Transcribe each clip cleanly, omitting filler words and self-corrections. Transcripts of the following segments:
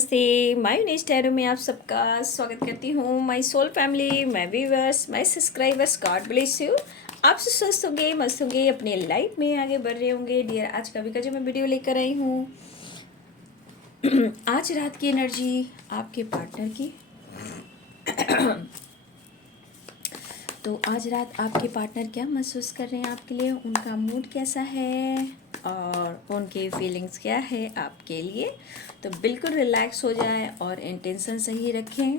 नमस्ते। My Younis tarot में आप सबका स्वागत करती हूँ। My soul family, my viewers, my subscribers, God bless you. आप सब स्वस्थ होंगे, मस्त होंगे, अपने लाइफ में आगे बढ़ रहे होंगे। डियर, आज का भी का जो मैं वीडियो लेकर आई हूँ आज रात की एनर्जी आपके पार्टनर की। तो आज रात आपके पार्टनर क्या महसूस कर रहे हैं आपके लिए, उनका मूड कैसा है और उनकी फीलिंग्स क्या है आपके लिए। तो बिल्कुल रिलैक्स हो जाएं और इंटेंशन सही रखें।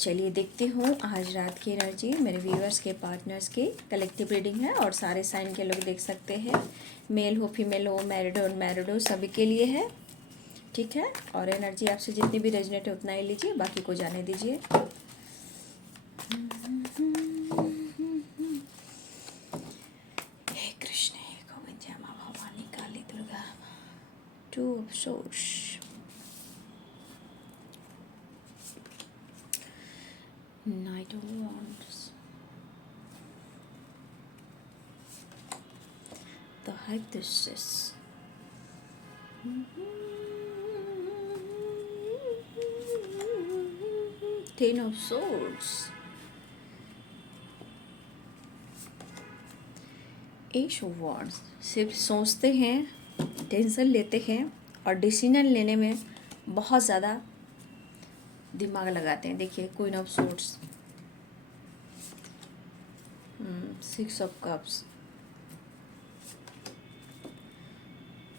चलिए देखते हूँ आज रात की एनर्जी मेरे व्यूअर्स के, पार्टनर्स की। कलेक्टिव रीडिंग है और सारे साइन के लोग देख सकते हैं। मेल हो, फीमेल हो, मैरिड हो, अनमैरिड हो, सभी के लिए है। ठीक है, और एनर्जी आपसे जितनी भी रेजोनेट है उतना ही लीजिए, बाकी को जाने दीजिए। हे कृष्ण, हे गोविंद, जय माँ Bhavani, Kali, Durga. Two of swords, knight of wands, the hibiscus, ten of swords, ace of wands। सिर्फ सोचते हैं, टेंशन लेते हैं और डिसीजन लेने में बहुत ज़्यादा दिमाग लगाते हैं। देखिए, queen of swords, six of cups,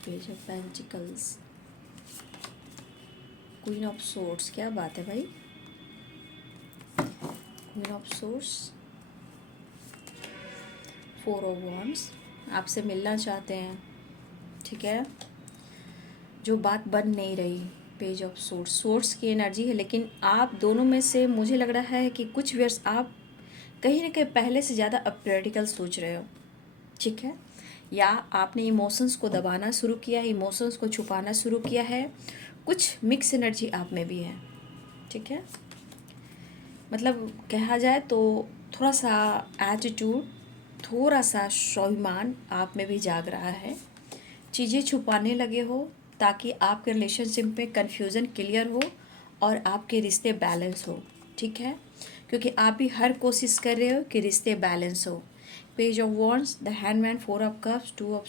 page of pentacles, queen of swords. क्या बात है भाई, queen of swords, four of wands। आपसे मिलना चाहते हैं, ठीक है, जो बात बन नहीं रही। पेज ऑफ सोर्ड्स, सोर्ड्स की एनर्जी है, लेकिन आप दोनों में से मुझे लग रहा है कि कुछ व्यर्स आप कहीं ना कहीं पहले से ज़्यादा अब प्रैक्टिकल सोच रहे हो। ठीक है, या आपने इमोशंस को दबाना शुरू किया, इमोशंस को छुपाना शुरू किया है। कुछ मिक्स एनर्जी आप में भी है। ठीक है, मतलब कहा जाए तो थोड़ा सा एटीट्यूड, थोड़ा सा स्वाभिमान आप में भी जाग रहा है। चीज़ें छुपाने लगे हो ताकि आपके रिलेशनशिप में कन्फ्यूज़न क्लियर हो और आपके रिश्ते बैलेंस हो। ठीक है, क्योंकि आप भी हर कोशिश कर रहे हो कि रिश्ते बैलेंस हो। Page of wands, the handman, four of cups, two of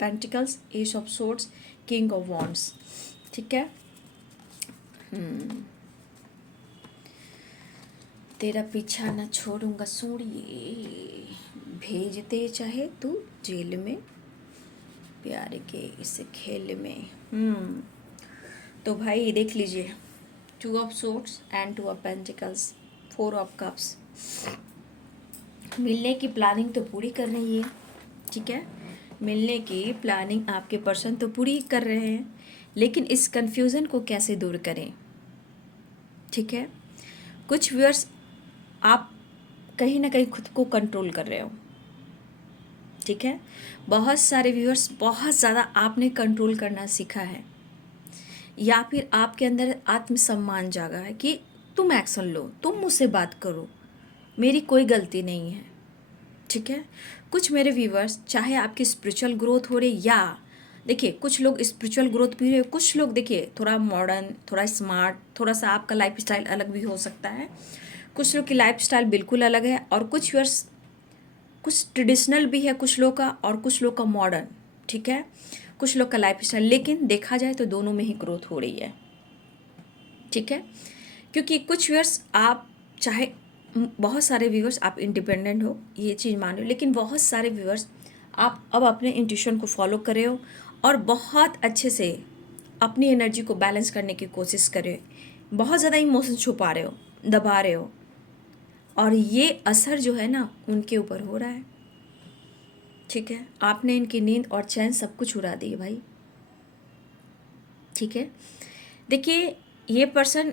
pentacles, S of swords, king of wands. ठीक है, तेरा पीछा न छोड़ूंगा सोड़िए, भेजते चाहे तू जेल में, प्यार के इस खेल में। तो भाई देख लीजिए, two of swords and two of pentacles, four of cups. मिलने की प्लानिंग तो पूरी कर रही है। ठीक है, मिलने की प्लानिंग आपके पर्सन तो पूरी कर रहे हैं, लेकिन इस कन्फ्यूज़न को कैसे दूर करें। ठीक है, कुछ व्यूअर्स आप कहीं ना कहीं खुद को कंट्रोल कर रहे हो। ठीक है, बहुत सारे व्यूअर्स बहुत ज़्यादा आपने कंट्रोल करना सीखा है, या फिर आपके अंदर आत्मसम्मान जागा है कि तुम एक्शन लो, तुम मुझसे बात करो, मेरी कोई गलती नहीं है। ठीक है, कुछ मेरे व्यूअर्स चाहे आपकी स्पिरिचुअल ग्रोथ हो रही, या देखिए कुछ लोग स्पिरिचुअल ग्रोथ भी रहे, कुछ लोग देखिए थोड़ा मॉडर्न, थोड़ा स्मार्ट, थोड़ा सा आपका लाइफ स्टाइल अलग भी हो सकता है। कुछ लोग की लाइफ स्टाइल बिल्कुल अलग है, और कुछ व्यूअर्स कुछ ट्रेडिशनल भी है कुछ लोग का, और कुछ लोग का मॉडर्न। ठीक है, कुछ लोग का लाइफ स्टाइल, लेकिन देखा जाए तो दोनों में ही ग्रोथ हो रही है। ठीक है, क्योंकि कुछ व्यूअर्स आप चाहे बहुत सारे व्यूअर्स आप इंडिपेंडेंट हो, ये चीज़ मान लो, लेकिन बहुत सारे व्यूअर्स आप अब अपने इंट्यूशन को फॉलो कर रहे हो और बहुत अच्छे से अपनी एनर्जी को बैलेंस करने की कोशिश कर रहे हो। बहुत ज़्यादा इमोशन छुपा रहे हो, दबा रहे हो, और ये असर जो है ना उनके ऊपर हो रहा है। ठीक है, आपने इनकी नींद और चैन सब कुछ उड़ा दी है भाई। ठीक है, देखिए ये पर्सन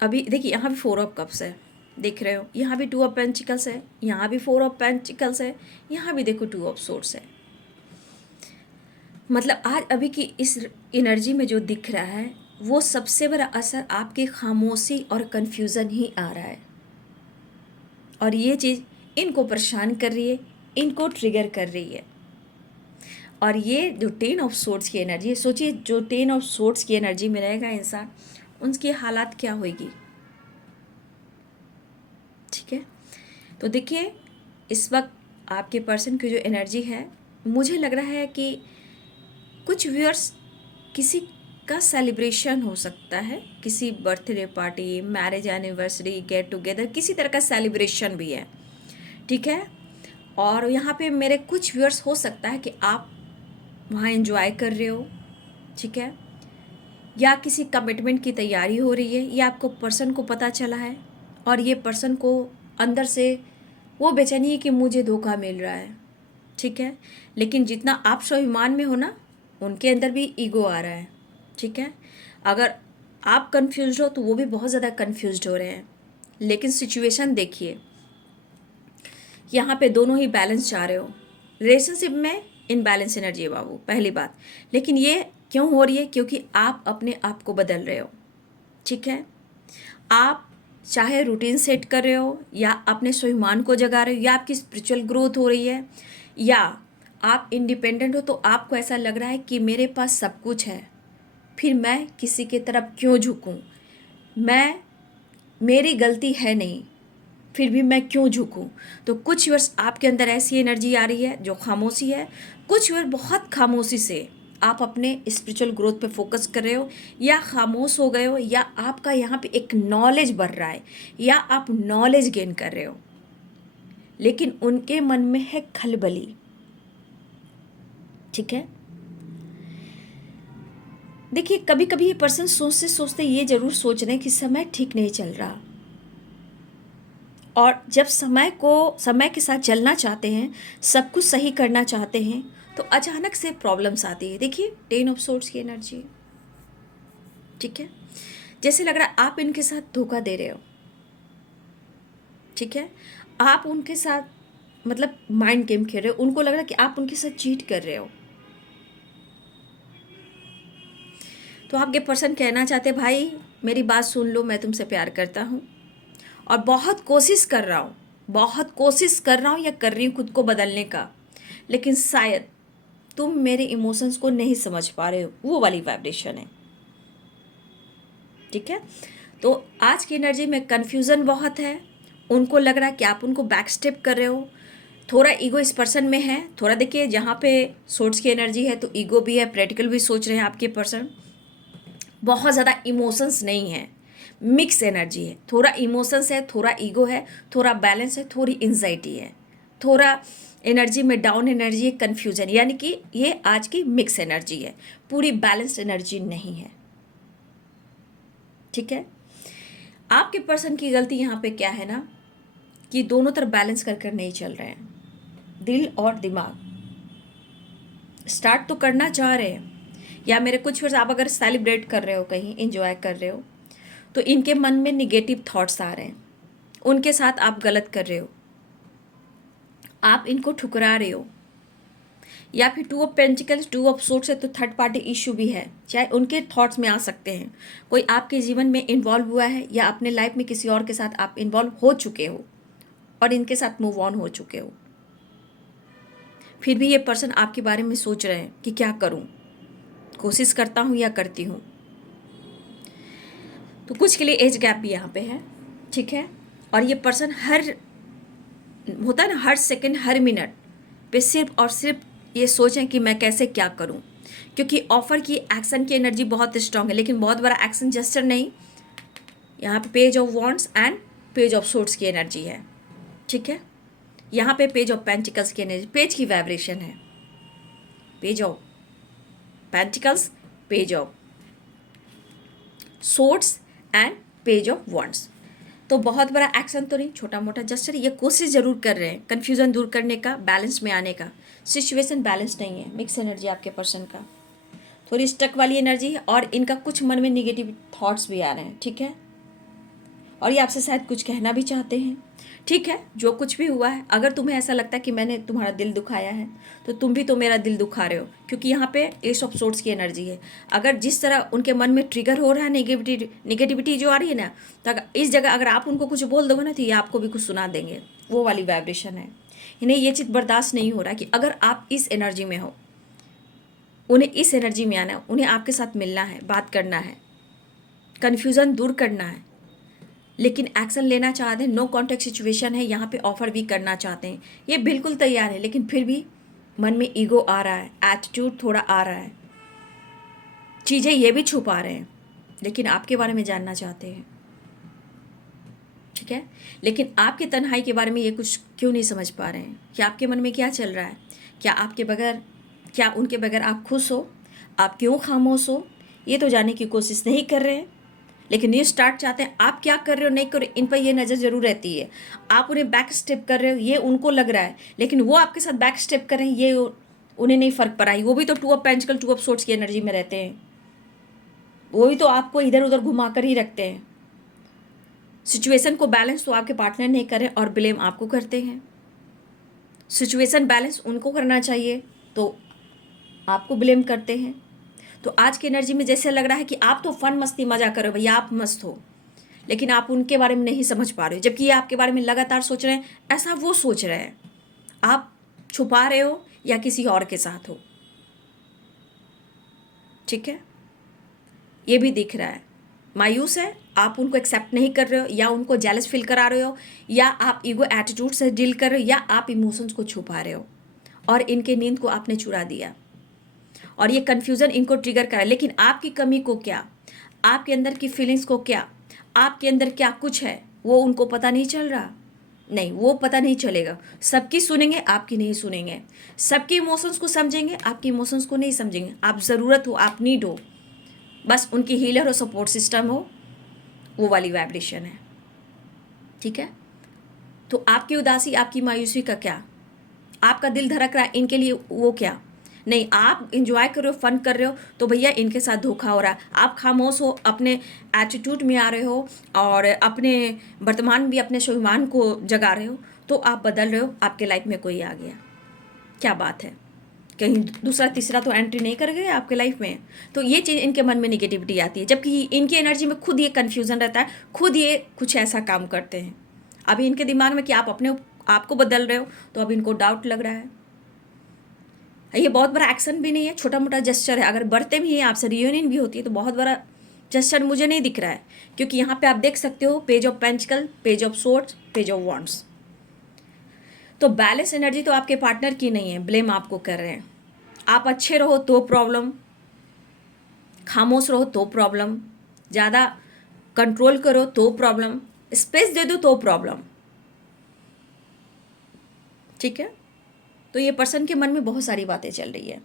अभी देखिए, यहाँ भी फोर ऑफ कप्स है, देख रहे हो, यहाँ भी टू ऑफ पेंटिकल्स है, यहाँ भी फोर ऑफ पेंटिकल्स है, यहाँ भी देखो टू ऑफ सोर्ड्स है। मतलब आज अभी की इस एनर्जी में जो दिख रहा है वो सबसे बड़ा असर आपकी खामोशी और कन्फ्यूज़न ही आ रहा है, और ये चीज़ इनको परेशान कर रही है, इनको ट्रिगर कर रही है। और ये जो 10 ऑफ सोर्ड्स की एनर्जी है, सोचिए जो 10 ऑफ सोर्ड्स की एनर्जी में रहेगा इंसान, उनकी हालात क्या होगी। ठीक है, तो देखिए इस वक्त आपके पर्सन की जो एनर्जी है, मुझे लग रहा है कि कुछ व्यूअर्स किसी का सेलिब्रेशन हो सकता है, किसी birthday party, marriage anniversary, get together, किसी तरह का सेलिब्रेशन भी है। ठीक है, और यहाँ पे मेरे कुछ व्यूअर्स हो सकता है कि आप वहाँ एंजॉय कर रहे हो। ठीक है, या किसी कमिटमेंट की तैयारी हो रही है, या आपको पर्सन को पता चला है और ये पर्सन को अंदर से वो बेचैनी है कि मुझे धोखा मिल रहा है। ठीक है, लेकिन जितना आप स्वाभिमान में हो ना, उनके अंदर भी ईगो आ रहा है। ठीक है, अगर आप कंफ्यूज हो तो वो भी बहुत ज़्यादा कंफ्यूज हो रहे हैं। लेकिन सिचुएशन देखिए, यहाँ पे दोनों ही बैलेंस चाह रहे हो। रिलेशनशिप में इनबैलेंस एनर्जी है बाबू, पहली बात। लेकिन ये क्यों हो रही है? क्योंकि आप अपने आप को बदल रहे हो। ठीक है, आप चाहे रूटीन सेट कर रहे हो, या अपने स्वाभिमान को जगा रहे हो, या आपकी स्पिरिचुअल ग्रोथ हो रही है, या आप इंडिपेंडेंट हो, तो आपको ऐसा लग रहा है कि मेरे पास सब कुछ है, फिर मैं किसी की तरफ क्यों झुकूं, मेरी गलती है नहीं, फिर भी मैं क्यों झुकूं। तो कुछ वर्ष आपके अंदर ऐसी एनर्जी आ रही है जो खामोशी है, कुछ वर्ष बहुत खामोशी से आप अपने स्पिरिचुअल ग्रोथ पे फोकस कर रहे हो, या खामोश हो गए हो, या आपका यहाँ पे एक नॉलेज बढ़ रहा है, या आप नॉलेज गेन कर रहे हो। लेकिन उनके मन में है खलबली। ठीक है, देखिए कभी कभी ये पर्सन सोचते सोचते ये जरूर सोच रहे हैं कि समय ठीक नहीं चल रहा, और जब समय के साथ चलना चाहते हैं, सब कुछ सही करना चाहते हैं, तो अचानक से प्रॉब्लम्स आती है। देखिए 10 ऑफ सोर्ड्स की एनर्जी। ठीक है, जैसे लग रहा है आप इनके साथ धोखा दे रहे हो। ठीक है, आप उनके साथ मतलब माइंड गेम खेल रहे हो, उनको लग रहा है कि आप उनके साथ चीट कर रहे हो। तो आपके पर्सन कहना चाहते हैं, भाई मेरी बात सुन लो, मैं तुमसे प्यार करता हूँ और बहुत कोशिश कर रहा हूँ, या कर रही हूँ खुद को बदलने का, लेकिन शायद तुम मेरे इमोशंस को नहीं समझ पा रहे हो। वो वाली वाइब्रेशन है। ठीक है, तो आज की एनर्जी में कन्फ्यूज़न बहुत है। उनको लग रहा है कि आप उनको बैक स्टेप कर रहे हो। थोड़ा ईगो इस पर्सन में है। थोड़ा देखिए, जहाँ पे सोर्स की एनर्जी है तो ईगो भी है, प्रैक्टिकल भी सोच रहे हैं आपके पर्सन। बहुत ज़्यादा इमोशंस नहीं है, मिक्स एनर्जी है। थोड़ा इमोशंस है, थोड़ा ईगो है, थोड़ा बैलेंस है, थोड़ी एंजाइटी है, थोड़ा एनर्जी में डाउन एनर्जी है, कन्फ्यूजन, यानी कि ये आज की मिक्स एनर्जी है, पूरी बैलेंस्ड एनर्जी नहीं है। ठीक है, आपके पर्सन की गलती यहाँ पे क्या है ना, कि दोनों तरफ बैलेंस कर कर नहीं चल रहे हैं। दिल और दिमाग स्टार्ट तो करना चाह रहे हैं, या मेरे कुछ वर्ष आप अगर सेलिब्रेट कर रहे हो, कहीं एंजॉय कर रहे हो, तो इनके मन में निगेटिव थॉट्स आ रहे हैं, उनके साथ आप गलत कर रहे हो, आप इनको ठुकरा रहे हो, या फिर 2 ऑफ पेंटिकल्स, 2 ऑफ सोर्ड्स है, तो थर्ड पार्टी इशू भी है, चाहे उनके थॉट्स में आ सकते हैं। कोई आपके जीवन में इन्वॉल्व हुआ है, या अपने लाइफ में किसी और के साथ आप इन्वॉल्व हो चुके हो और इनके साथ मूव ऑन हो चुके हो, फिर भी ये पर्सन आपके बारे में सोच रहे हैं कि क्या करूं, कोशिश करता हूं या करती हूं। तो कुछ के लिए एज गैप भी यहाँ पे है। ठीक है, और ये पर्सन होता है ना, हर सेकंड हर मिनट पे सिर्फ और सिर्फ ये सोचें कि मैं कैसे क्या करूं, क्योंकि ऑफर की एक्शन की एनर्जी बहुत स्ट्रांग है, लेकिन बहुत बड़ा एक्शन जेस्चर नहीं। यहाँ पे page of wands and page of swords की एनर्जी है। ठीक है, यहाँ पे पेज ऑफ पेंटिकल्स की एनर्जी, पेज की वाइब्रेशन है, page of pentacles, page of swords and page of wands. तो बहुत बड़ा एक्शन तो नहीं, छोटा मोटा जस्टर, ये कोशिश ज़रूर कर रहे हैं कन्फ्यूज़न दूर करने का, बैलेंस में आने का। सिचुएशन बैलेंस नहीं है, मिक्स एनर्जी आपके पर्सन का, थोड़ी स्टक वाली एनर्जी है, और इनका कुछ मन में निगेटिव थॉट्स भी आ रहे हैं। ठीक है, और ये आपसे शायद कुछ कहना भी चाहते हैं। ठीक है, जो कुछ भी हुआ है, अगर तुम्हें ऐसा लगता है कि मैंने तुम्हारा दिल दुखाया है, तो तुम भी तो मेरा दिल दुखा रहे हो, क्योंकि यहाँ पे एस ऑफ सोर्ड्स की एनर्जी है। अगर जिस तरह उनके मन में ट्रिगर हो रहा है नेगेटिविटी जो आ रही है ना, तो इस जगह अगर आप उनको कुछ बोल दोगे ना, तो ये आपको भी कुछ सुना देंगे। वो वाली वाइब्रेशन है, इन्हें ये चीज़ बर्दाश्त नहीं हो रहा कि अगर आप इस एनर्जी में हो, उन्हें इस एनर्जी में आना है, उन्हें आपके साथ मिलना है, बात करना है, कन्फ्यूज़न दूर करना है, लेकिन एक्शन लेना चाहते हैं। नो कॉन्टैक्ट सिचुएशन है, यहाँ पे ऑफर भी करना चाहते हैं, ये बिल्कुल तैयार है, लेकिन फिर भी मन में ईगो आ रहा है, एटीट्यूड थोड़ा आ रहा है, चीज़ें ये भी छुपा रहे हैं, लेकिन आपके बारे में जानना चाहते हैं। ठीक है, लेकिन आपके तन्हाई के बारे में ये कुछ क्यों नहीं समझ पा रहे हैं कि आपके मन में क्या चल रहा है। क्या उनके बगैर आप खुश हो, आप क्यों खामोश हो, ये तो जानने की कोशिश नहीं कर रहे हैं। लेकिन न्यू स्टार्ट चाहते हैं, आप क्या कर रहे हो नहीं कर रहे हो, इन पर ये नज़र ज़रूर रहती है। आप उन्हें बैक स्टेप कर रहे हो, ये उनको लग रहा है, लेकिन वो आपके साथ बैक स्टेप कर रहे हैं, ये उन्हें नहीं फ़र्क पड़ा है। वो भी तो two of pentacle, two of swords की एनर्जी में रहते हैं, वो भी तो आपको इधर उधर घुमा कर ही रखते हैं। सिचुएशन को बैलेंस तो आपके पार्टनर नहीं करें और ब्लेम आपको करते हैं। सिचुएशन बैलेंस उनको करना चाहिए तो आपको ब्लेम करते हैं। तो आज की एनर्जी में जैसे लग रहा है कि आप तो फन मस्ती मजा करो भैया, आप मस्त हो, लेकिन आप उनके बारे में नहीं समझ पा रहे हो, जबकि ये आपके बारे में लगातार सोच रहे हैं, ऐसा वो सोच रहे हैं। आप छुपा रहे हो या किसी और के साथ हो। ठीक है, ये भी दिख रहा है। मायूस है, आप उनको एक्सेप्ट नहीं कर रहे हो, या उनको जेलस फील करा रहे हो, या आप ईगो एटीट्यूड से डील कर रहे हो, या आप इमोशंस को छुपा रहे हो और इनके नींद को आपने चुरा दिया और ये कन्फ्यूज़न इनको ट्रिगर करा। लेकिन आपकी कमी को क्या, आपके अंदर की फीलिंग्स को क्या, आपके अंदर क्या कुछ है, वो उनको पता नहीं चल रहा। नहीं, वो पता नहीं चलेगा। सबकी सुनेंगे, आपकी नहीं सुनेंगे। सबके इमोशंस को समझेंगे, आपके इमोशंस को नहीं समझेंगे। आप ज़रूरत हो, आप नीड हो, बस उनकी हीलर और सपोर्ट सिस्टम हो, वो वाली वाइब्रेशन है। ठीक है, तो आपकी उदासी, आपकी मायूसी का क्या, आपका दिल धड़क रहा है इनके लिए, वो क्या नहीं। आप इंजॉय कर रहे हो, फन कर रहे हो, तो भैया इनके साथ धोखा हो रहा है। आप खामोश हो, अपने एटीट्यूड में आ रहे हो और अपने वर्तमान भी अपने स्वाभिमान को जगा रहे हो, तो आप बदल रहे हो। आपके लाइफ में कोई आ गया, क्या बात है, कहीं दूसरा तीसरा तो एंट्री नहीं कर गए आपके लाइफ में। तो ये चीज़ इनके मन में निगेटिविटी आती है, जबकि इनकी एनर्जी में खुद ये कन्फ्यूज़न रहता है, खुद ये कुछ ऐसा काम करते हैं। अभी इनके दिमाग में कि आप अपने आपको बदल रहे हो, तो अब इनको डाउट लग रहा है। ये बहुत बड़ा एक्शन भी नहीं है, छोटा मोटा जेस्चर है। अगर बढ़ते भी हैं आपसे, रियूनियन भी होती है, तो बहुत बड़ा जेस्चर मुझे नहीं दिख रहा है, क्योंकि यहाँ पे आप देख सकते हो page of pentacle, page of swords, page of wands. तो बैलेंस एनर्जी तो आपके पार्टनर की नहीं है, ब्लेम आपको कर रहे हैं। आप अच्छे रहो तो प्रॉब्लम, खामोश रहो तो प्रॉब्लम, ज़्यादा कंट्रोल करो तो प्रॉब्लम, स्पेस दे दो तो प्रॉब्लम। ठीक है, तो ये पर्सन के मन में बहुत सारी बातें चल रही है।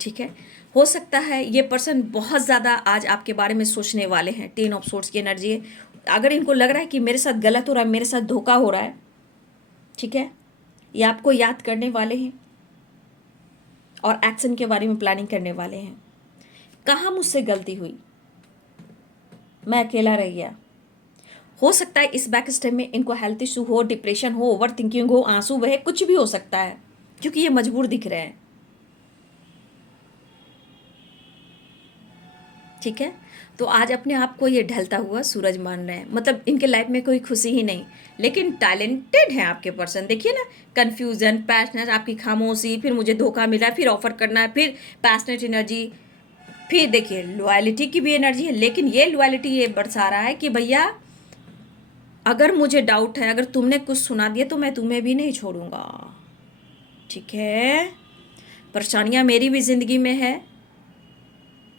ठीक है, हो सकता है ये पर्सन बहुत ज़्यादा आज आपके बारे में सोचने वाले हैं। 10 ऑफ सोर्ड्स की एनर्जी है। अगर इनको लग रहा है कि मेरे साथ गलत हो रहा है, मेरे साथ धोखा हो रहा है, ठीक है, ये आपको याद करने वाले हैं और एक्शन के बारे में प्लानिंग करने वाले हैं। कहाँ मुझसे गलती हुई, मैं अकेला रह गया। हो सकता है इस बैक स्टेप में इनको हेल्थ इशू हो, डिप्रेशन हो, ओवर थिंकिंग हो, आंसू बहे, कुछ भी हो सकता है, क्योंकि ये मजबूर दिख रहे हैं। ठीक है, तो आज अपने आप को ये ढलता हुआ सूरज मान रहे हैं, मतलब इनके लाइफ में कोई खुशी ही नहीं। लेकिन टैलेंटेड है आपके पर्सन, देखिए ना, कन्फ्यूजन, पैशनेट, आपकी खामोशी, फिर मुझे धोखा मिला, फिर ऑफर करना है, फिर पैशनेट एनर्जी, फिर देखिए लॉयलिटी की भी एनर्जी है। लेकिन ये लॉयलिटी ये बरसा रहा है कि भैया अगर मुझे डाउट है, अगर तुमने कुछ सुना दिया तो मैं तुम्हें भी नहीं छोड़ूंगा। ठीक है, परेशानियां मेरी भी जिंदगी में है,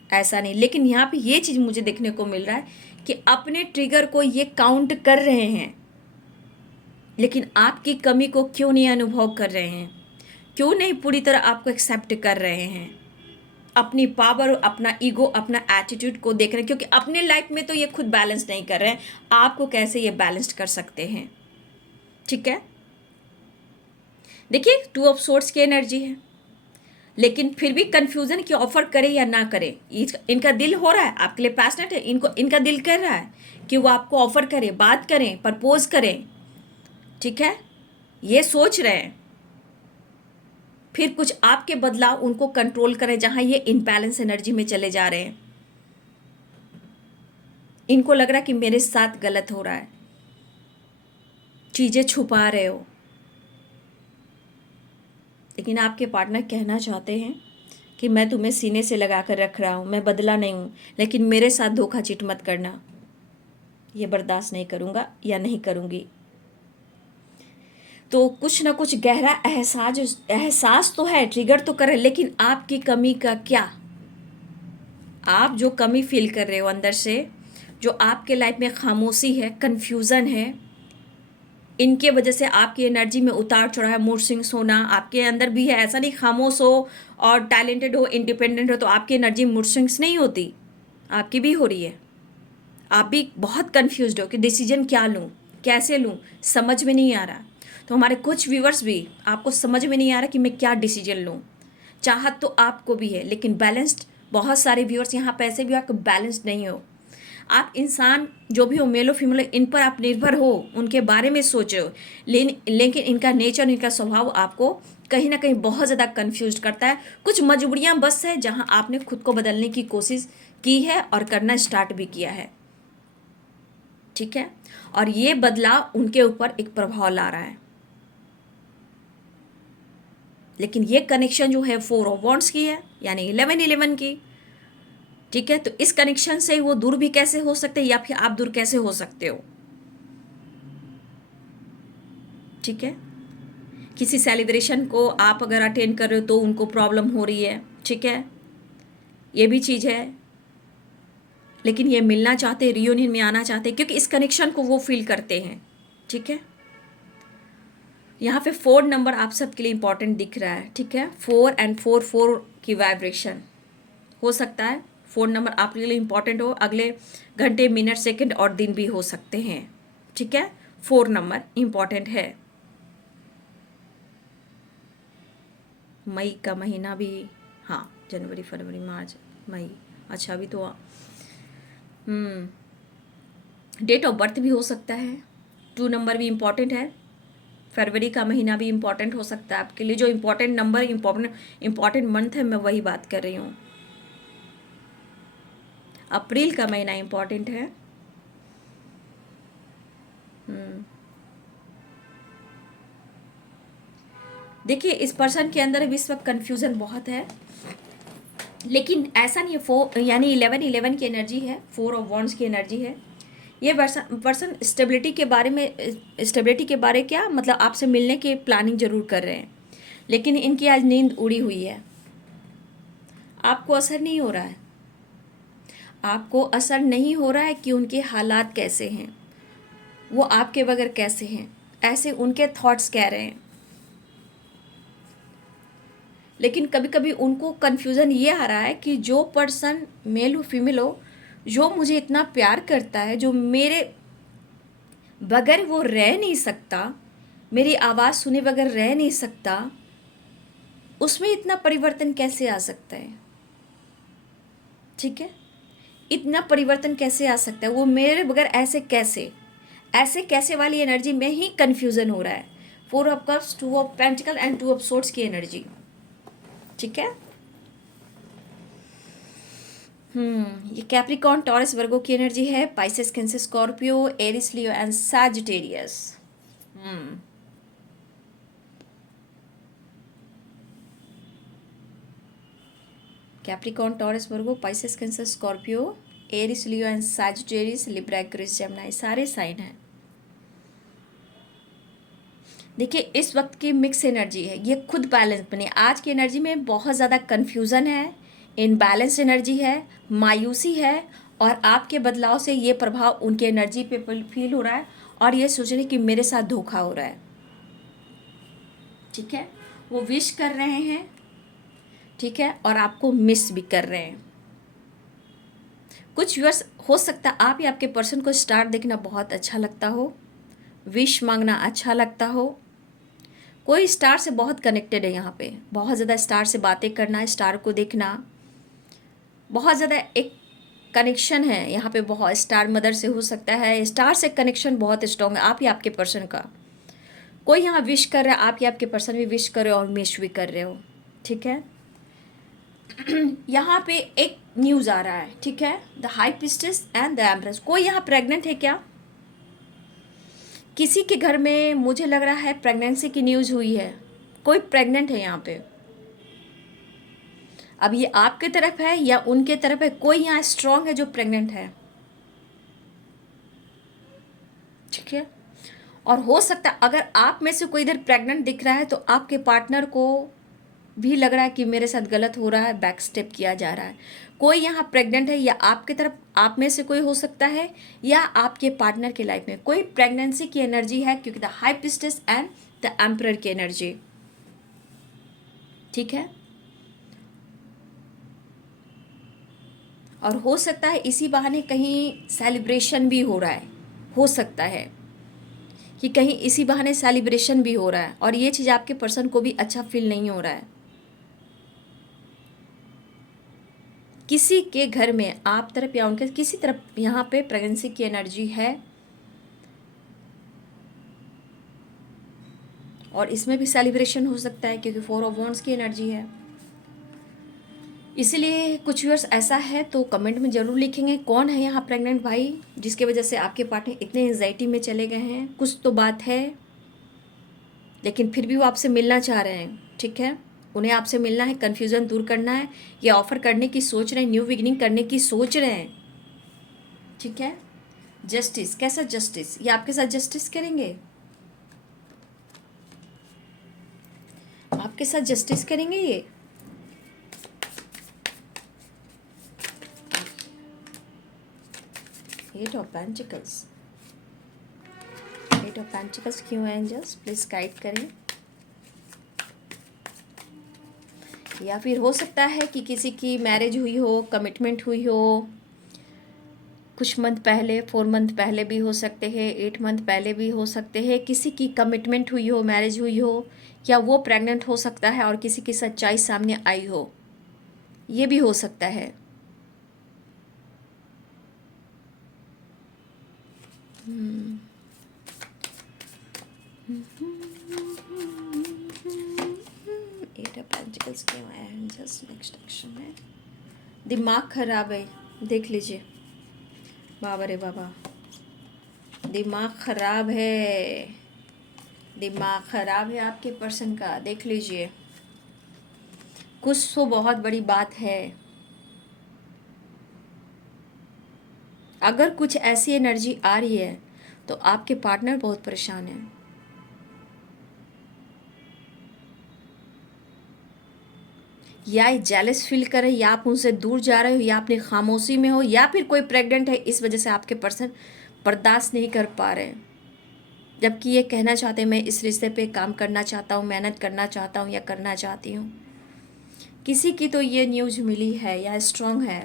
ऐसा नहीं। लेकिन यहाँ पे ये चीज़ मुझे देखने को मिल रहा है कि अपने ट्रिगर को ये काउंट कर रहे हैं, लेकिन आपकी कमी को क्यों नहीं अनुभव कर रहे हैं, क्यों नहीं पूरी तरह आपको एक्सेप्ट कर रहे हैं। अपनी पावर, अपना ईगो, अपना एटीट्यूड को देख रहे हैं, क्योंकि अपने लाइफ में तो ये खुद बैलेंस नहीं कर रहे हैं, आपको कैसे ये बैलेंस कर सकते हैं। ठीक है, देखिए 2 ऑफ सोर्ड्स की एनर्जी है, लेकिन फिर भी कंफ्यूजन कि ऑफर करे या ना करे। इनका दिल हो रहा है आपके लिए, पैशनेट है, इनका दिल कर रहा है कि वो आपको ऑफर करें, बात करें, प्रपोज करें। ठीक है, ये सोच रहे हैं, फिर कुछ आपके बदलाव उनको कंट्रोल करें, जहां ये इनबैलेंस एनर्जी में चले जा रहे हैं। इनको लग रहा है कि मेरे साथ गलत हो रहा है, चीज़ें छुपा रहे हो। लेकिन आपके पार्टनर कहना चाहते हैं कि मैं तुम्हें सीने से लगा कर रख रहा हूँ, मैं बदला नहीं हूँ, लेकिन मेरे साथ धोखा चिट मत करना, ये बर्दाश्त नहीं करूँगा या नहीं करूँगी। तो कुछ ना कुछ गहरा एहसास तो है, ट्रिगर तो कर रहे, लेकिन आपकी कमी का क्या, आप जो कमी फील कर रहे हो अंदर से, जो आपके लाइफ में खामोशी है, कन्फ्यूज़न है, इनके वजह से आपकी एनर्जी में उतार चढ़ाव है, मूड स्विंग्स होना आपके अंदर भी है। ऐसा नहीं खामोश हो और टैलेंटेड हो, इंडिपेंडेंट हो तो आपकी एनर्जी मूड स्विंग्स नहीं होती, आपकी भी हो रही है। आप भी बहुत कन्फ्यूज्ड हो कि डिसीजन क्या लूँ, कैसे लूँ, समझ में नहीं आ रहा। तो हमारे कुछ व्यूवर्स भी, आपको समझ में नहीं आ रहा कि मैं क्या डिसीजन लूँ। चाहत तो आपको भी है, लेकिन बैलेंस्ड, बहुत सारे व्यूअर्स यहाँ पे ऐसे भी आपको बैलेंस्ड नहीं हो। आप इंसान जो भी हो, मेलो फीमेलो, इन पर आप निर्भर हो, उनके बारे में सोचो, लेकिन इनका नेचर, इनका स्वभाव आपको कहीं ना कहीं बहुत ज़्यादा कन्फ्यूज करता है। कुछ मजबूरियाँ बस है जहाँ आपने खुद को बदलने की कोशिश की है और करना स्टार्ट भी किया है, ठीक है। और ये बदलाव उनके ऊपर एक प्रभाव ला रहा है, लेकिन ये कनेक्शन जो है 4 ऑफ वॉन्ड्स की है, यानी 11-11 की, ठीक है। तो इस कनेक्शन से वो दूर भी कैसे हो सकते हैं या फिर आप दूर कैसे हो सकते हो, ठीक है। किसी सेलिब्रेशन को आप अगर अटेंड कर रहे हो तो उनको प्रॉब्लम हो रही है, ठीक है, ये भी चीज़ है। लेकिन ये मिलना चाहते, रियूनियन में आना चाहते, क्योंकि इस कनेक्शन को वो फील करते हैं, ठीक है। यहाँ पे 4 नंबर आप सबके लिए इंपॉर्टेंट दिख रहा है, ठीक है। 4 एंड 4 की वाइब्रेशन हो सकता है, 4 नंबर आपके लिए इंपॉर्टेंट हो, अगले घंटे, मिनट, सेकंड और दिन भी हो सकते हैं, ठीक है। 4 नंबर इंपॉर्टेंट है। मई का महीना भी, हाँ, जनवरी, फरवरी, मार्च, मई, अच्छा अभी तो डेट ऑफ बर्थ भी हो सकता है। 2 नंबर भी इम्पॉर्टेंट है। फरवरी का महीना भी इम्पॉर्टेंट हो सकता है आपके लिए। जो इम्पॉर्टेंट नंबर, इम्पॉर्टेंट मंथ है, मैं वही बात कर रही हूँ। अप्रैल का महीना इम्पॉर्टेंट है। देखिए, इस पर्सन के अंदर इस वक्त कन्फ्यूज़न बहुत है, लेकिन ऐसा नहीं है। 4 यानी 11-11 की एनर्जी है, 4 ऑफ वॉन्ड्स की एनर्जी है। ये पर्सन स्टेबिलिटी के बारे में, स्टेबिलिटी के बारे क्या मतलब, आपसे मिलने की प्लानिंग जरूर कर रहे हैं, लेकिन इनकी आज नींद उड़ी हुई है। आपको असर नहीं हो रहा है, आपको असर नहीं हो रहा है कि उनके हालात कैसे हैं, वो आपके बगैर कैसे हैं, ऐसे उनके थॉट्स कह रहे हैं। लेकिन कभी कभी उनको कन्फ्यूज़न ये आ रहा है कि जो पर्सन, मेल हो फीमेल हो, जो मुझे इतना प्यार करता है, जो मेरे बगैर वो रह नहीं सकता, मेरी आवाज़ सुने बगैर रह नहीं सकता, उसमें इतना परिवर्तन कैसे आ सकता है, ठीक है। इतना परिवर्तन कैसे आ सकता है, वो मेरे बगैर ऐसे कैसे वाली एनर्जी में ही कन्फ्यूज़न हो रहा है। 4 of cups, 2 of pentacle and 2 of swords की एनर्जी, ठीक है। ये कैप्रिकॉर्न, टॉरस, वर्गो की एनर्जी है। Pisces, Cancer, Scorpio, Aries, Leo and Sagittarius. Capricorn, Taurus, Virgo, Pisces, Cancer, Scorpio, Aries, Leo and Sagittarius, Libra, Aquarius, Gemini, सारे sign हैं। देखिए, इस वक्त की मिक्स एनर्जी है, ये खुद बैलेंस बने। आज की एनर्जी में बहुत ज़्यादा कन्फ्यूज़न है, इनबैलेंस एनर्जी है, मायूसी है, और आपके बदलाव से ये प्रभाव उनके एनर्जी पे फील हो रहा है, और ये सोच रहे कि मेरे साथ धोखा हो रहा है, ठीक है। वो विश कर रहे हैं, ठीक है, और आपको मिस भी कर रहे हैं। कुछ व्यूअर्स, हो सकता है आप या आपके पर्सन को स्टार देखना बहुत अच्छा लगता हो, विश मांगना अच्छा लगता हो, कोई स्टार से बहुत कनेक्टेड है यहाँ पे, बहुत ज़्यादा स्टार से बातें करना, स्टार को देखना, बहुत ज़्यादा एक कनेक्शन है यहाँ पे। बहुत स्टार मदर से हो सकता है, स्टार से कनेक्शन बहुत स्ट्रॉन्ग है आप या आपके पर्सन का। कोई यहाँ विश कर रहा है, आप या आपके पर्सन भी विश कर रहे हो और मिस भी कर रहे हो, ठीक है। यहाँ पे एक न्यूज़ आ रहा है, ठीक है, the high priestess and the empress. कोई यहाँ प्रेग्नेंट है क्या? किसी के घर में मुझे लग रहा है प्रेगनेंसी की न्यूज़ हुई है, कोई प्रेग्नेंट है यहाँ पे। अब ये आपके तरफ है या उनके तरफ है, कोई यहाँ स्ट्रांग है जो प्रेग्नेंट है, ठीक है। और हो सकता है अगर आप में से कोई इधर प्रेग्नेंट दिख रहा है तो आपके पार्टनर को भी लग रहा है कि मेरे साथ गलत हो रहा है, बैक स्टेप किया जा रहा है। कोई यहाँ प्रेग्नेंट है या आपके तरफ आप में से कोई हो सकता है या आपके पार्टनर के लाइफ में कोई प्रेगनेंसी की एनर्जी है, क्योंकि the high priestess and the emperor की एनर्जी, ठीक है। और हो सकता है इसी बहाने कहीं सेलिब्रेशन भी हो रहा है, हो सकता है कि कहीं इसी बहाने सेलिब्रेशन भी हो रहा है और ये चीज़ आपके पर्सन को भी अच्छा फील नहीं हो रहा है। किसी के घर में आप तरफ या उनके किसी तरफ यहाँ पे प्रेगनेंसी की एनर्जी है और इसमें भी सेलिब्रेशन हो सकता है क्योंकि 4 ऑफ वॉन्ड्स की एनर्जी है। इसलिए कुछ व्यूअर्स ऐसा है तो कमेंट में ज़रूर लिखेंगे कौन है यहाँ प्रेग्नेंट भाई जिसके वजह से आपके पार्टनर इतने एंजाइटी में चले गए हैं। कुछ तो बात है, लेकिन फिर भी वो आपसे मिलना चाह रहे हैं, ठीक है। उन्हें आपसे मिलना है, कन्फ्यूज़न दूर करना है, ये ऑफ़र करने की सोच रहे हैं, न्यू बिगिनिंग करने की सोच रहे हैं, ठीक है। जस्टिस, कैसा जस्टिस, ये आपके साथ जस्टिस करेंगे, आपके साथ जस्टिस करेंगे ये। Eight of pentacles, eight of pentacles क्यों है एंजल्स, प्लीज गाइड करें। या फिर हो सकता है कि किसी की मैरिज हुई हो, कमिटमेंट हुई हो कुछ मंथ पहले, 4 मंथ पहले भी हो सकते हैं, 8 मंथ पहले भी हो सकते हैं। किसी की कमिटमेंट हुई हो, मैरिज हुई हो, या वो प्रेग्नेंट हो सकता है और किसी की सच्चाई सामने आई हो, ये भी हो सकता है। एट ऑफ पेंटिकल्स क्यों आया है जस्ट नेक्स्ट एक्शन में। दिमाग खराब है, देख लीजिए बाबा रे बाबा, दिमाग खराब है, दिमाग खराब है आपके पर्सन का, देख लीजिए। कुछ तो बहुत बड़ी बात है। अगर कुछ ऐसी एनर्जी आ रही है तो आपके पार्टनर बहुत परेशान है। या जेलस फील कर रहे, या आप उनसे दूर जा रहे हो, या अपनी खामोशी में हो, या फिर कोई प्रेग्नेंट है, इस वजह से आपके पर्सन बर्दाश्त नहीं कर पा रहे हैं, जबकि ये कहना चाहते हैं मैं इस रिश्ते पे काम करना चाहता हूँ, मेहनत करना चाहता हूँ या करना चाहती हूँ। किसी की तो ये न्यूज़ मिली है या स्ट्रांग है।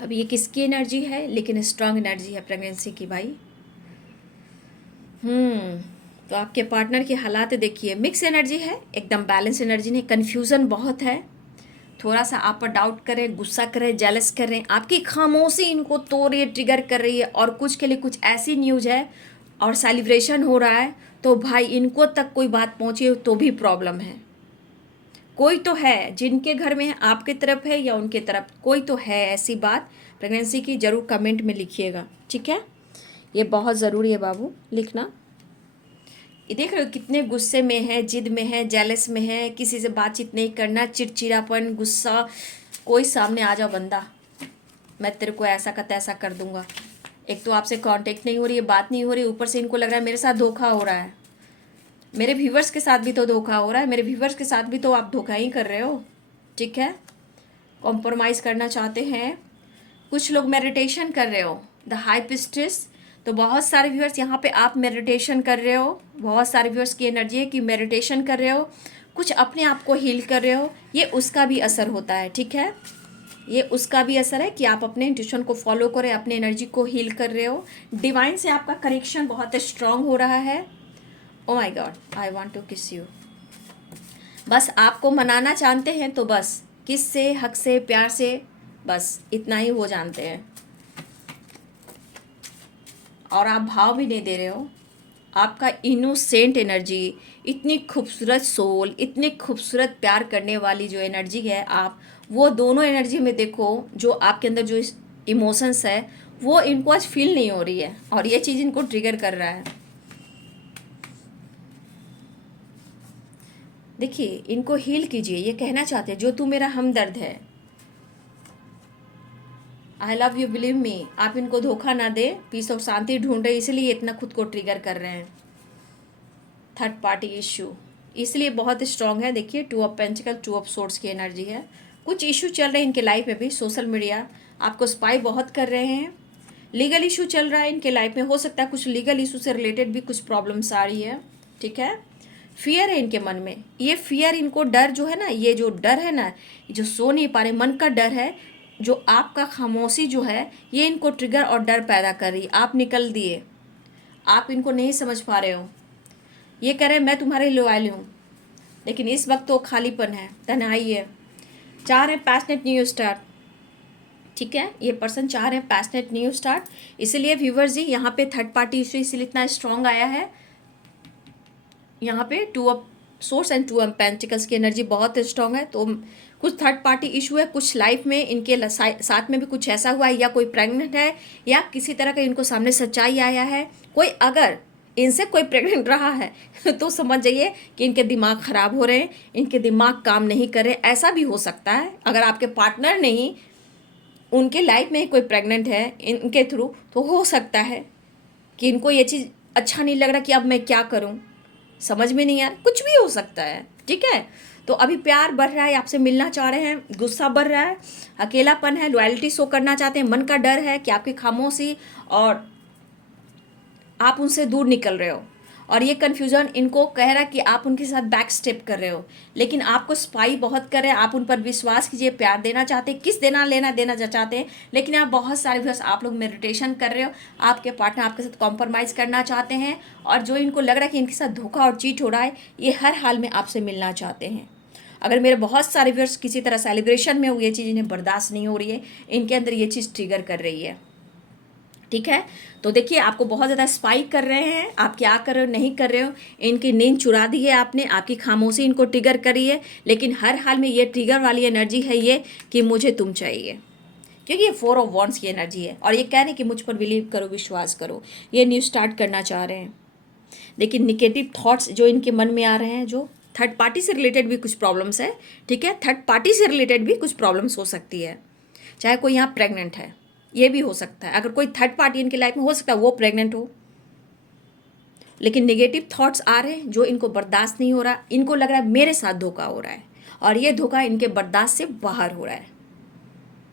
अब ये किसकी एनर्जी है, लेकिन स्ट्रांग एनर्जी है प्रेगनेंसी की भाई। तो आपके पार्टनर के हालात देखिए, मिक्स एनर्जी है, एकदम बैलेंस एनर्जी नहीं, कन्फ्यूज़न बहुत है। थोड़ा सा आप पर डाउट करें, गुस्सा करें, जेलस कर रहे हैं, आपकी खामोशी इनको तोड़ रही है, ट्रिगर कर रही है, और कुछ के लिए कुछ ऐसी न्यूज़ है और सेलिब्रेशन हो रहा है तो भाई इनको तक कोई बात पहुँची तो भी प्रॉब्लम है। कोई तो है जिनके घर में आपके तरफ है या उनके तरफ, कोई तो है ऐसी बात प्रेगनेंसी की, ज़रूर कमेंट में लिखिएगा, ठीक है। ये बहुत ज़रूरी है बाबू लिखना। ये देख रहे हो कितने गुस्से में है, जिद में है, जेलस में है, किसी से बातचीत नहीं करना, चिड़चिड़ापन, गुस्सा। कोई सामने आ जाओ बंदा, मैं तेरे को ऐसा का तैसा कर दूंगा। एक तो आपसे कांटेक्ट नहीं हो रही है, बात नहीं हो रही, ऊपर से इनको लग रहा है मेरे साथ धोखा हो रहा है। मेरे व्यूवर्स के साथ भी तो धोखा हो रहा है, मेरे व्यूवर्स के साथ भी तो आप धोखा ही कर रहे हो, ठीक है। कॉम्प्रोमाइज़ करना चाहते हैं। कुछ लोग मेडिटेशन कर रहे हो, द हाई प्रीस्टेस। तो बहुत सारे व्यूअर्स यहाँ पे आप मेडिटेशन कर रहे हो, बहुत सारे व्यूअर्स की एनर्जी है कि मेडिटेशन कर रहे हो, कुछ अपने आप को हील कर रहे हो, ये उसका भी असर होता है, ठीक है। ये उसका भी असर है कि आप अपने इंट्यूशन को फॉलो करें, अपने एनर्जी को हील कर रहे हो। डिवाइन से आपका कनेक्शन बहुत स्ट्रांग हो रहा है। Oh my God, I want to kiss you. बस आपको मनाना जानते हैं तो बस किस से, हक से, प्यार से, बस इतना ही वो जानते हैं। और आप भाव भी नहीं दे रहे हो। आपका इनोसेंट एनर्जी, इतनी खूबसूरत सोल, इतनी खूबसूरत प्यार करने वाली जो एनर्जी है, आप वो दोनों एनर्जी में देखो, जो आपके अंदर जो इमोशंस है वो इनको आज फील नहीं हो रही है और ये चीज़ इनको ट्रिगर कर रहा है। देखिए इनको हील कीजिए, ये कहना चाहते हैं जो तू मेरा हमदर्द है, I love you, believe me. आप इनको धोखा ना दे, पीस और शांति ढूंढ रहे, इसलिए इतना खुद को ट्रिगर कर रहे हैं। थर्ड पार्टी इशू इसलिए बहुत स्ट्रांग है। देखिए 2 ऑफ पेंटिकल, 2 ऑफ सोर्ड्स की एनर्जी है। कुछ इशू चल रहे हैं इनके लाइफ में भी। सोशल मीडिया आपको स्पाई बहुत कर रहे हैं। लीगल इशू चल रहा है इनके लाइफ में, हो सकता है कुछ लीगल इशू से रिलेटेड भी कुछ प्रॉब्लम्स आ रही है। ठीक है, फियर है इनके मन में। ये फियर, इनको डर जो है ना, ये जो डर है ना, जो सो नहीं पा रहे, मन का डर है, जो आपका खामोशी जो है, ये इनको ट्रिगर और डर पैदा कर रही है। आप निकल दिए, आप इनको नहीं समझ पा रहे हो। ये कह रहे हैं मैं तुम्हारे लॉयल हूँ, लेकिन इस वक्त तो खालीपन है, तन्हाई है। चाह रहे हैं पैशनेट न्यू स्टार्ट। ठीक है, ये पर्सन चाह रहे हैं पैशनेट न्यू स्टार्ट। इसलिए व्यूवर्स जी यहाँ पे थर्ड पार्टी इशू इसलिए इतना स्ट्रांग आया है। यहाँ पे 2 of source and 2 of pentacles की एनर्जी बहुत स्ट्रांग है। तो कुछ थर्ड पार्टी इशू है, कुछ लाइफ में इनके साथ में भी कुछ ऐसा हुआ है, या कोई प्रेग्नेंट है, या किसी तरह का इनको सामने सच्चाई आया है। कोई अगर इनसे कोई प्रेग्नेंट रहा है तो समझ जाइए कि इनके दिमाग ख़राब हो रहे हैं, इनके दिमाग काम नहीं कर रहे। ऐसा भी हो सकता है अगर आपके पार्टनर नहीं, उनके लाइफ में कोई प्रेग्नेंट है इनके थ्रू, तो हो सकता है कि इनको ये चीज़ अच्छा नहीं लग रहा कि अब मैं क्या करूं, समझ में नहीं आ रहा, कुछ भी हो सकता है। ठीक है, तो अभी प्यार बढ़ रहा है, आपसे मिलना चाह रहे हैं, गुस्सा बढ़ रहा है, अकेलापन है, लॉयल्टी शो करना चाहते हैं, मन का डर है कि आपकी खामोशी और आप उनसे दूर निकल रहे हो। और ये कन्फ्यूज़न इनको कह रहा है कि आप उनके साथ बैक स्टेप कर रहे हो, लेकिन आपको स्पाई बहुत कर रहे हैं। आप उन पर विश्वास कीजिए, प्यार देना चाहते हैं, किस देना लेना देना चाहते हैं, लेकिन आप बहुत सारे बस आप लोग मेडिटेशन कर रहे हो, आपके पार्टनर आपके साथ कॉम्प्रोमाइज़ करना चाहते हैं, और जो इनको लग रहा है कि इनके साथ धोखा और चीट हो रहा है, ये हर हाल में आपसे मिलना चाहते हैं। अगर मेरे बहुत सारे व्यूअर्स किसी तरह सेलिब्रेशन में हुई, ये चीज़ इन्हें बर्दाश्त नहीं हो रही है, इनके अंदर ये चीज़ ट्रिगर कर रही है। ठीक है, तो देखिए आपको बहुत ज़्यादा स्पाइक कर रहे हैं। आप क्या कर रहे हो, नहीं कर रहे हो, इनकी नींद चुरा दी है आपने, आपकी खामोशी इनको ट्रिगर करी है। लेकिन हर हाल में ये ट्रिगर वाली एनर्जी है ये कि मुझे तुम चाहिए, क्योंकि ये 4 ऑफ वॉन्ड्स की एनर्जी है। और ये कह रहे हैं कि मुझ पर बिलीव करो, विश्वास करो। ये न्यू स्टार्ट करना चाह रहे हैं। लेकिन निगेटिव थॉट्स जो इनके मन में आ रहे हैं, जो थर्ड पार्टी से रिलेटेड भी कुछ प्रॉब्लम्स है। ठीक है, थर्ड पार्टी से रिलेटेड भी कुछ प्रॉब्लम्स हो सकती है। चाहे कोई यहाँ प्रेग्नेंट है, ये भी हो सकता है। अगर कोई थर्ड पार्टी इनकी लाइफ में हो सकता है वो प्रेग्नेंट हो, लेकिन नेगेटिव थॉट्स आ रहे हैं जो इनको बर्दाश्त नहीं हो रहा। इनको लग रहा है मेरे साथ धोखा हो रहा है, और ये धोखा इनके बर्दाश्त से बाहर हो रहा है।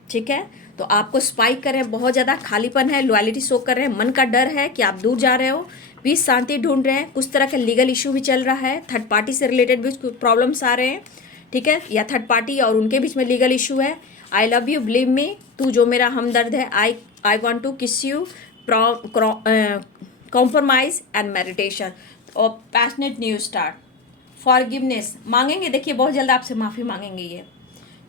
ठीक है, तो आपको स्पाइक कर रहे हैं, बहुत ज़्यादा खालीपन है, लॉयल्टी शो कर रहे हैं, मन का डर है कि आप दूर जा रहे हो, पीस शांति ढूंढ रहे हैं। कुछ तरह का लीगल इशू भी चल रहा है, थर्ड पार्टी से रिलेटेड भी कुछ प्रॉब्लम्स आ रहे हैं। ठीक है, या थर्ड पार्टी और उनके बीच में लीगल इशू है। I love you, believe me, तू जो मेरा हमदर्द है, I want to kiss you, compromise and meditation और पैशनेट न्यू स्टार्ट, फॉरगिवनेस मांगेंगे। देखिए बहुत जल्द आपसे माफ़ी मांगेंगे ये,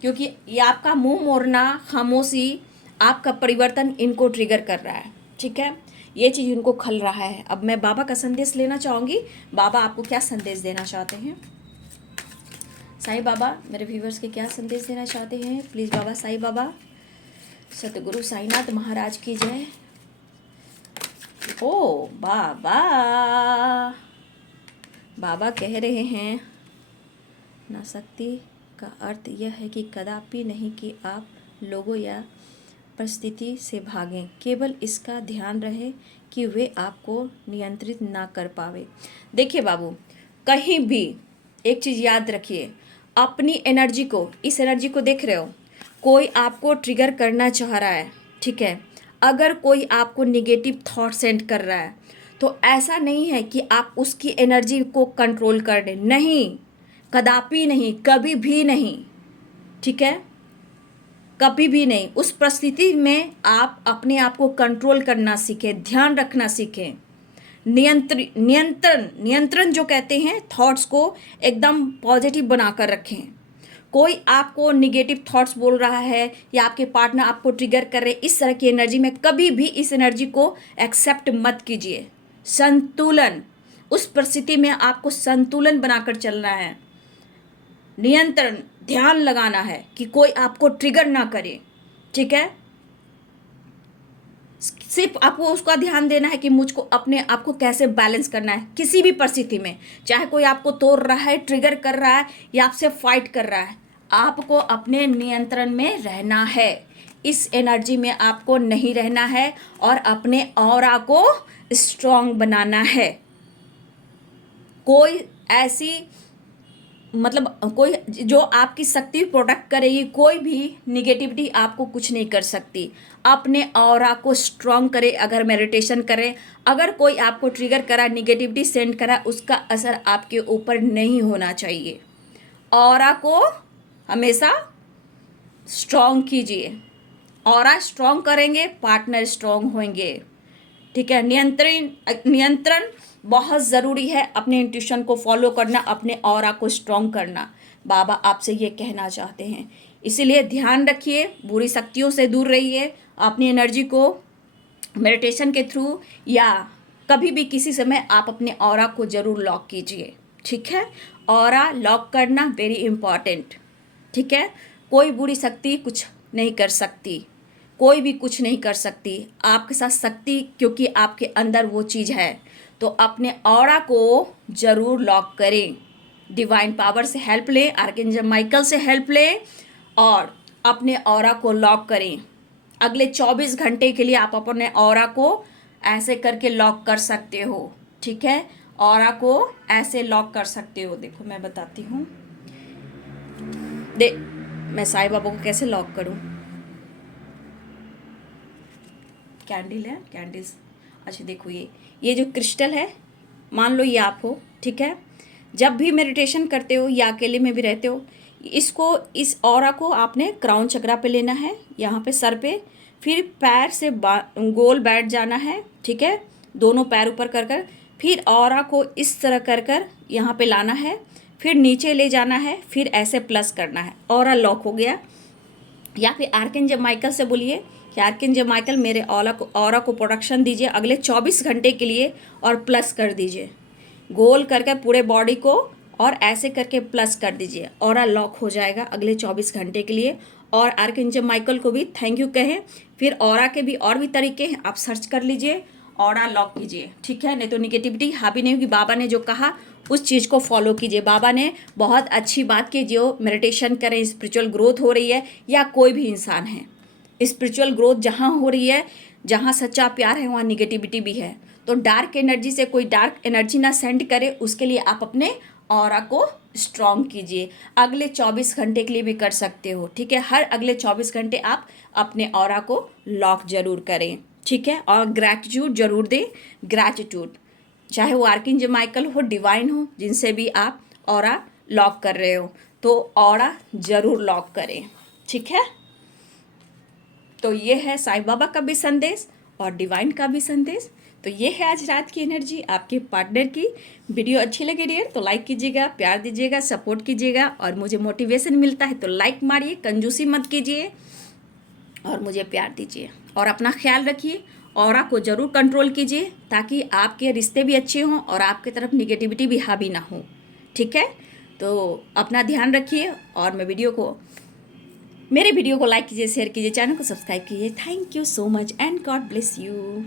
क्योंकि ये आपका मुंह मोड़ना, खामोशी, आपका परिवर्तन इनको ट्रिगर कर रहा है। ठीक है, ये चीज़ इनको खल रहा है। अब मैं बाबा का संदेश लेना चाहूँगी। बाबा आपको क्या संदेश देना चाहते हैं? साईं बाबा मेरे व्यूवर्स के क्या संदेश देना चाहते हैं? प्लीज़ बाबा, साईं बाबा, सतगुरु साईनाथ महाराज की जय। ओ बाबा, बाबा कह रहे हैं ना शक्ति का अर्थ यह है कि कदापि नहीं कि आप लोगों या परिस्थिति से भागें, केवल इसका ध्यान रहे कि वे आपको नियंत्रित ना कर पावे। देखिए बाबू, कहीं भी एक चीज़ याद रखिए, अपनी एनर्जी को, इस एनर्जी को देख रहे हो, कोई आपको ट्रिगर करना चाह रहा है। ठीक है, अगर कोई आपको निगेटिव थॉट सेंड कर रहा है तो ऐसा नहीं है कि आप उसकी एनर्जी को कंट्रोल कर दें, नहीं, कदापि नहीं, कभी भी नहीं। ठीक है, कभी भी नहीं। उस परिस्थिति में आप अपने आप को कंट्रोल करना सीखें, ध्यान रखना सीखें, नियंत्रण जो कहते हैं, थॉट्स को एकदम पॉजिटिव बनाकर रखें। कोई आपको निगेटिव थॉट्स बोल रहा है या आपके पार्टनर आपको ट्रिगर कर रहे, इस तरह की एनर्जी में कभी भी इस एनर्जी को एक्सेप्ट मत कीजिए। संतुलन, उस परिस्थिति में आपको संतुलन बनाकर चलना है, नियंत्रण, ध्यान लगाना है कि कोई आपको ट्रिगर ना करे। ठीक है, सिर्फ आपको उसका ध्यान देना है कि मुझको अपने आप को कैसे बैलेंस करना है किसी भी परिस्थिति में, चाहे कोई आपको तोड़ रहा है, ट्रिगर कर रहा है या आपसे फाइट कर रहा है, आपको अपने नियंत्रण में रहना है। इस एनर्जी में आपको नहीं रहना है और अपने ऑरा को स्ट्रॉन्ग बनाना है। कोई ऐसी मतलब कोई जो आपकी शक्ति प्रोटेक्ट करेगी, कोई भी निगेटिविटी आपको कुछ नहीं कर सकती। अपने ऑरा को स्ट्रॉन्ग करें। अगर मेडिटेशन करें, अगर कोई आपको ट्रिगर करा, निगेटिविटी सेंड करा, उसका असर आपके ऊपर नहीं होना चाहिए। ऑरा को हमेशा स्ट्रॉन्ग कीजिए। ऑरा स्ट्रॉन्ग करेंगे, पार्टनर स्ट्रॉन्ग होंगे। ठीक है, नियंत्रण बहुत ज़रूरी है। अपने इंट्यूशन को फॉलो करना, अपने ऑरा को स्ट्रॉन्ग करना, बाबा आपसे ये कहना चाहते हैं। इसीलिए ध्यान रखिए, बुरी शक्तियों से दूर रहिए। अपनी एनर्जी को मेडिटेशन के थ्रू या कभी भी किसी समय आप अपने ऑरा को ज़रूर लॉक कीजिए। ठीक है, ऑरा लॉक करना वेरी इंपॉर्टेंट। ठीक है, कोई बुरी शक्ति कुछ नहीं कर सकती, कोई भी कुछ नहीं कर सकती आपके साथ शक्ति, क्योंकि आपके अंदर वो चीज़ है। तो अपने ऑरा को ज़रूर लॉक करें। डिवाइन पावर से हेल्प लें, आर्कएंजल माइकल से हेल्प लें और अपने ऑरा को लॉक करें। अगले 24 घंटे के लिए आप अपने ऑरा को ऐसे करके लॉक कर सकते हो। ठीक है, ऑरा को ऐसे लॉक कर सकते हो। देखो मैं बताती हूँ, मैं साईं बाबा को कैसे लॉक करूँ। कैंडल है, कैंडल्स। अच्छा देखो, ये जो क्रिस्टल है, मान लो ये आप हो। ठीक है, जब भी मेडिटेशन करते हो या अकेले में भी रहते हो, इसको, इस ऑरा को आपने क्राउन चक्रा पे लेना है, यहाँ पे सर पे, फिर पैर से गोल बैठ जाना है। ठीक है, दोनों पैर ऊपर कर कर, फिर ऑरा को इस तरह कर कर यहाँ पे लाना है, फिर नीचे ले जाना है, फिर ऐसे प्लस करना है, ऑरा लॉक हो गया। या फिर आर्कएंजल माइकल से बोलिए कि आर्कएंजल माइकल मेरे ऑरा को प्रोटेक्शन दीजिए अगले 24 घंटे के लिए और प्लस कर दीजिए, गोल करके पूरे बॉडी को और ऐसे करके प्लस कर दीजिए। ऑरा लॉक हो जाएगा अगले 24 घंटे के लिए। और आर्कएंजल माइकल को भी थैंक यू कहें। फिर ऑरा के भी और भी तरीके हैं, आप सर्च कर लीजिए, ऑरा लॉक कीजिए। ठीक है, नहीं तो निगेटिविटी हावी नहीं होगी। बाबा ने जो कहा उस चीज़ को फॉलो कीजिए। बाबा ने बहुत अच्छी बात की, जो मेडिटेशन करें, स्पिरिचुअल ग्रोथ हो रही है या कोई भी इंसान है, स्पिरिचुअल ग्रोथ जहाँ हो रही है, जहाँ सच्चा प्यार है, वहाँ निगेटिविटी भी है। तो डार्क एनर्जी से कोई डार्क एनर्जी ना सेंड करे, उसके लिए आप अपने ऑरा को स्ट्रॉन्ग कीजिए। अगले 24 घंटे के लिए भी कर सकते हो। ठीक है, हर अगले 24 घंटे आप अपने ऑरा को लॉक जरूर करें। ठीक है, और ग्रैटिट्यूड जरूर दें। ग्रैटिट्यूड, चाहे वो आर्कएंजल माइकल हो, डिवाइन हो, जिनसे भी आप ऑरा लॉक कर रहे हो, तो ऑरा जरूर लॉक करें। ठीक है, तो ये है साईं बाबा का भी संदेश और डिवाइन का भी संदेश। तो ये है आज रात की एनर्जी आपके पार्टनर की। वीडियो अच्छी लगे डियर तो लाइक कीजिएगा, प्यार दीजिएगा, सपोर्ट कीजिएगा और मुझे मोटिवेशन मिलता है तो लाइक मारिए, कंजूसी मत कीजिए और मुझे प्यार दीजिए। और अपना ख्याल रखिए, ऑरा को ज़रूर कंट्रोल कीजिए ताकि आपके रिश्ते भी अच्छे हों और आपकी तरफ निगेटिविटी भी हावी ना हो। ठीक है, तो अपना ध्यान रखिए और मेरे वीडियो को लाइक कीजिए, शेयर कीजिए, चैनल को सब्सक्राइब कीजिए। Thank you so much and God bless you.